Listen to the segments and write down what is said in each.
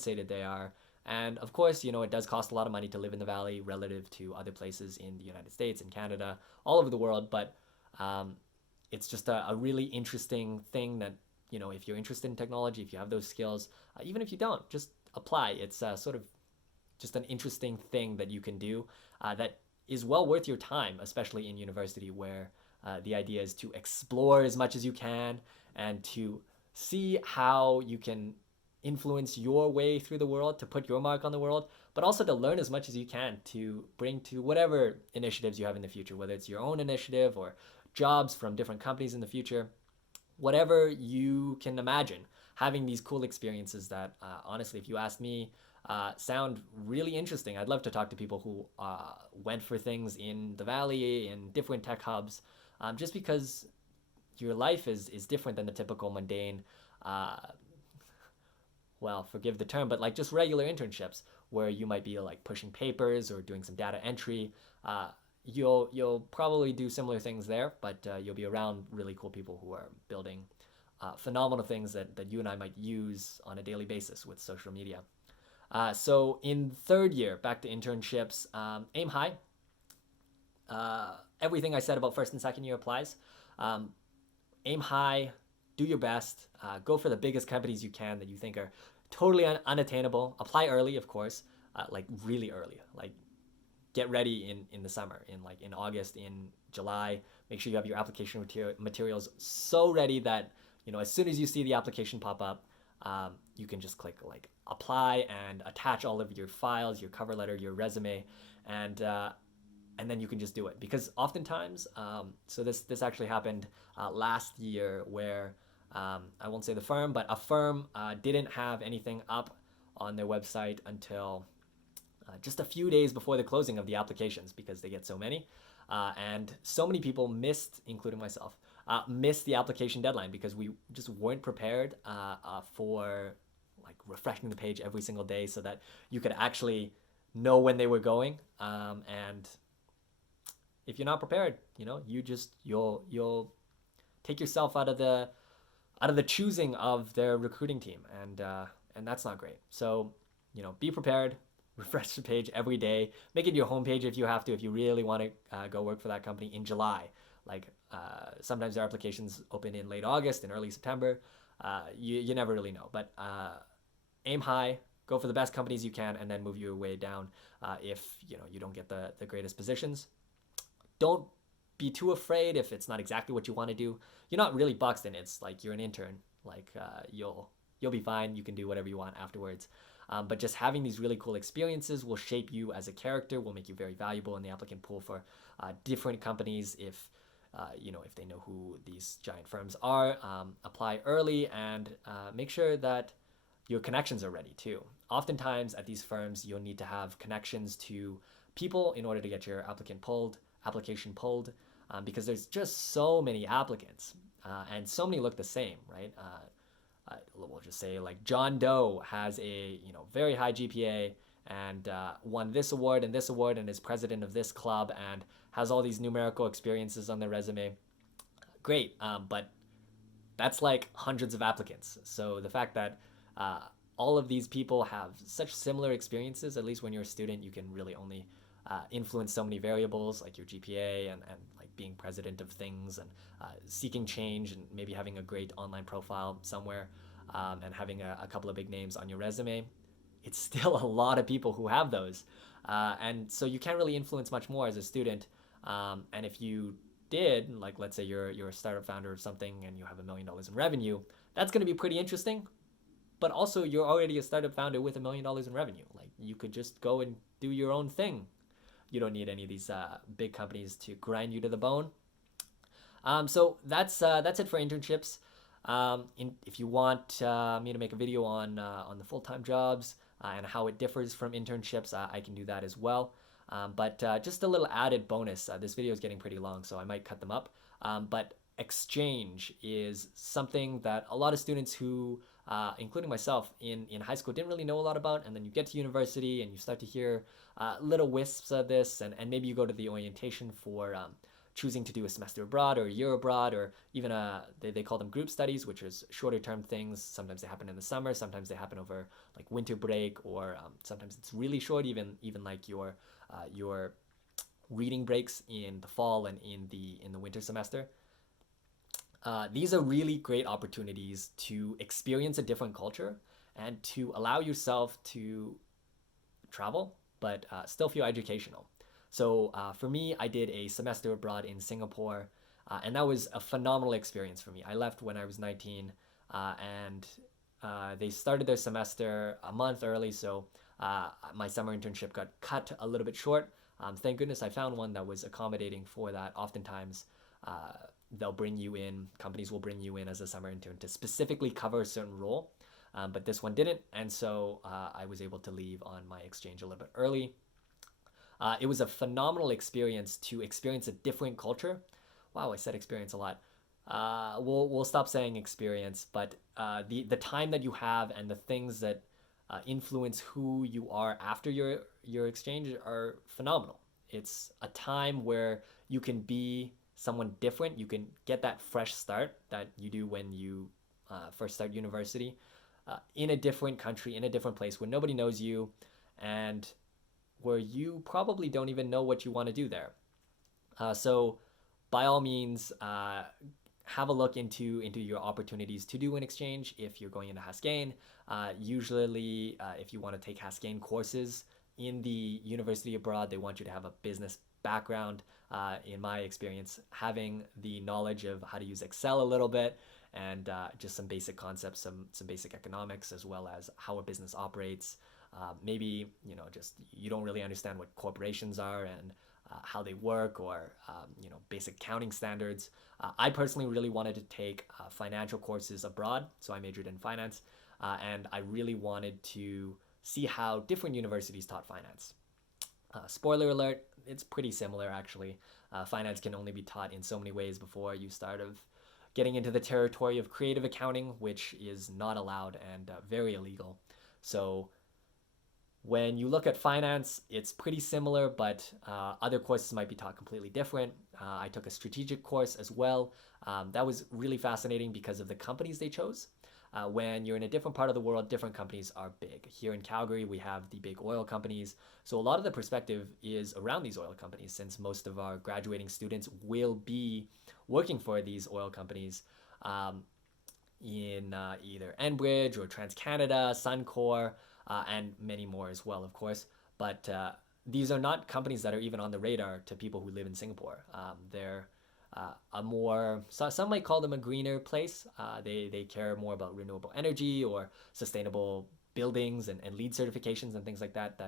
compensated they are. And of course, it does cost a lot of money to live in the Valley relative to other places in the United States and Canada, all over the world. But um, it's just a really interesting thing that, if you're interested in technology, if you have those skills, even if you don't, just apply. It's sort of just an interesting thing that you can do that is well worth your time, especially in university, where the idea is to explore as much as you can and to see how you can influence your way through the world, to put your mark on the world, but also to learn as much as you can to bring to whatever initiatives you have in the future, whether it's your own initiative or jobs from different companies in the future, whatever you can imagine. Having these cool experiences that, honestly, if you ask me, sound really interesting. I'd love to talk to people who went for things in the Valley, in different tech hubs, just because your life is different than the typical mundane, uh, well, forgive the term, but like just regular internships where you might be like pushing papers or doing some data entry. You'll probably do similar things there, but you'll be around really cool people who are building phenomenal things that you and I might use on a daily basis with social media. So in third year, back to internships, aim high. Everything I said about first and second year applies. Um, Aim high, do your best, go for the biggest companies you can that you think are totally unattainable. Apply early, of course, like really early. Like get ready in the summer, in August, in July. Make sure you have your application materials so ready that as soon as you see the application pop up, you can just click like apply and attach all of your files, your cover letter, your resume, and then you can just do it. Because oftentimes, so this actually happened last year where I won't say the firm, but a firm didn't have anything up on their website until just a few days before the closing of the applications because they get so many. And so many people missed, including myself, missed the application deadline because we just weren't prepared for like refreshing the page every single day so that you could actually know when they were going. And if you're not prepared, you'll take yourself out of the choosing of their recruiting team, and that's not great. So, be prepared. Refresh the page every day. Make it your homepage if you have to. If you really want to go work for that company in July, like sometimes their applications open in late August and early September. You never really know, but aim high. Go for the best companies you can, and then move your way down if you don't get the greatest positions. Don't be too afraid if it's not exactly what you want to do. You're not really boxed in. It's like you're an intern. Like you'll be fine. You can do whatever you want afterwards. But just having these really cool experiences will shape you as a character. Will make you very valuable in the applicant pool for different companies. If they know who these giant firms are, apply early and make sure that your connections are ready too. Oftentimes at these firms, you'll need to have connections to people in order to get your application pulled, because there's just so many applicants, and so many look the same, right? We'll just say like John Doe has a very high GPA and won this award and is president of this club and has all these numerical experiences on their resume. Great, but that's like hundreds of applicants. So the fact that all of these people have such similar experiences, at least when you're a student, you can really only influence so many variables like your GPA and like being president of things and seeking change and maybe having a great online profile somewhere, and having a couple of big names on your resume. It's still a lot of people who have those. And so you can't really influence much more as a student. And if you did, like let's say you're a startup founder of something and you have $1 million in revenue, that's going to be pretty interesting. But also you're already a startup founder with $1 million in revenue. Like you could just go and do your own thing. You don't need any of these big companies to grind you to the bone. So that's it for internships. If you want me to make a video on the full-time jobs and how it differs from internships, I can do that as well. But just a little added bonus. This video is getting pretty long, so I might cut them up. But exchange is something that a lot of students who, including myself, in high school didn't really know a lot about. And then you get to university and you start to hear little wisps of this, and maybe you go to the orientation for choosing to do a semester abroad or a year abroad, or even they call them group studies, which is shorter term things. Sometimes they happen in the summer, sometimes they happen over like winter break, or sometimes it's really short, even like your reading breaks in the fall and in the winter semester. These are really great opportunities to experience a different culture and to allow yourself to travel, but still feel educational. So for me, I did a semester abroad in Singapore, and that was a phenomenal experience for me. I left when I was 19, and they started their semester a month early, so my summer internship got cut a little bit short. Thank goodness I found one that was accommodating for that. Oftentimes, they'll bring you in, companies will bring you in as a summer intern to specifically cover a certain role. But this one didn't, and so I was able to leave on my exchange a little bit early. It was a phenomenal experience to experience a different culture. Wow, I said experience a lot. We'll stop saying experience, but the time that you have and the things that influence who you are after your exchange are phenomenal. It's a time where you can be someone different. You can get that fresh start that you do when you first start university, in a different country, in a different place where nobody knows you, and where you probably don't even know what you want to do there. So, by all means, have a look into your opportunities to do an exchange if you're going into Haskell. Usually, if you want to take Haskell courses in the university abroad, they want you to have a business background. In my experience, having the knowledge of how to use Excel a little bit, and just some basic concepts, some basic economics, as well as how a business operates. Maybe just you don't really understand what corporations are and how they work, or basic accounting standards. I personally really wanted to take financial courses abroad, so I majored in finance, and I really wanted to see how different universities taught finance. Spoiler alert, it's pretty similar actually. Finance can only be taught in so many ways before you start of getting into the territory of creative accounting, which is not allowed and very illegal. So when you look at finance, it's pretty similar, but other courses might be taught completely different. I took a strategic course as well. That was really fascinating because of the companies they chose. When you're in a different part of the world, different companies are big. Here in Calgary, we have the big oil companies. So a lot of the perspective is around these oil companies, since most of our graduating students will be working for these oil companies in either Enbridge or TransCanada, Suncor, and many more as well, of course. But these are not companies that are even on the radar to people who live in Singapore. They're a more, some might call them a greener place. They care more about renewable energy or sustainable buildings and LEED certifications and things like that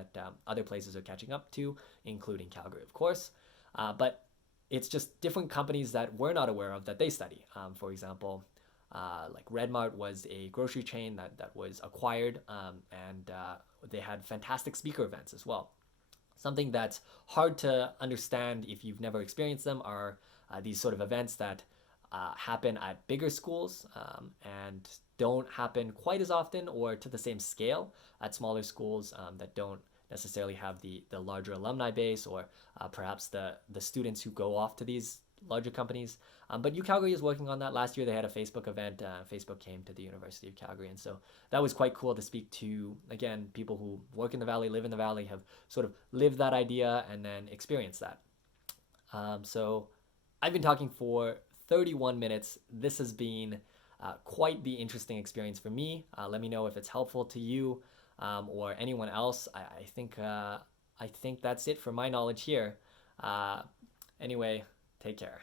other places are catching up to, including Calgary, of course. But it's just different companies that we're not aware of that they study. For example, like Redmart was a grocery chain that was acquired, and they had fantastic speaker events as well. Something that's hard to understand if you've never experienced them are these sort of events that happen at bigger schools and don't happen quite as often or to the same scale at smaller schools that don't necessarily have the larger alumni base, or perhaps the students who go off to these larger companies. But UCalgary is working on that. Last year they had a Facebook event. Facebook came to the University of Calgary, and so that was quite cool to speak to, again, people who work in the valley, live in the valley, have sort of lived that idea and then experienced that. So I've been talking for 31 minutes. This has been quite the interesting experience for me. Let me know if it's helpful to you or anyone else. I think that's it for my knowledge here. Anyway, take care.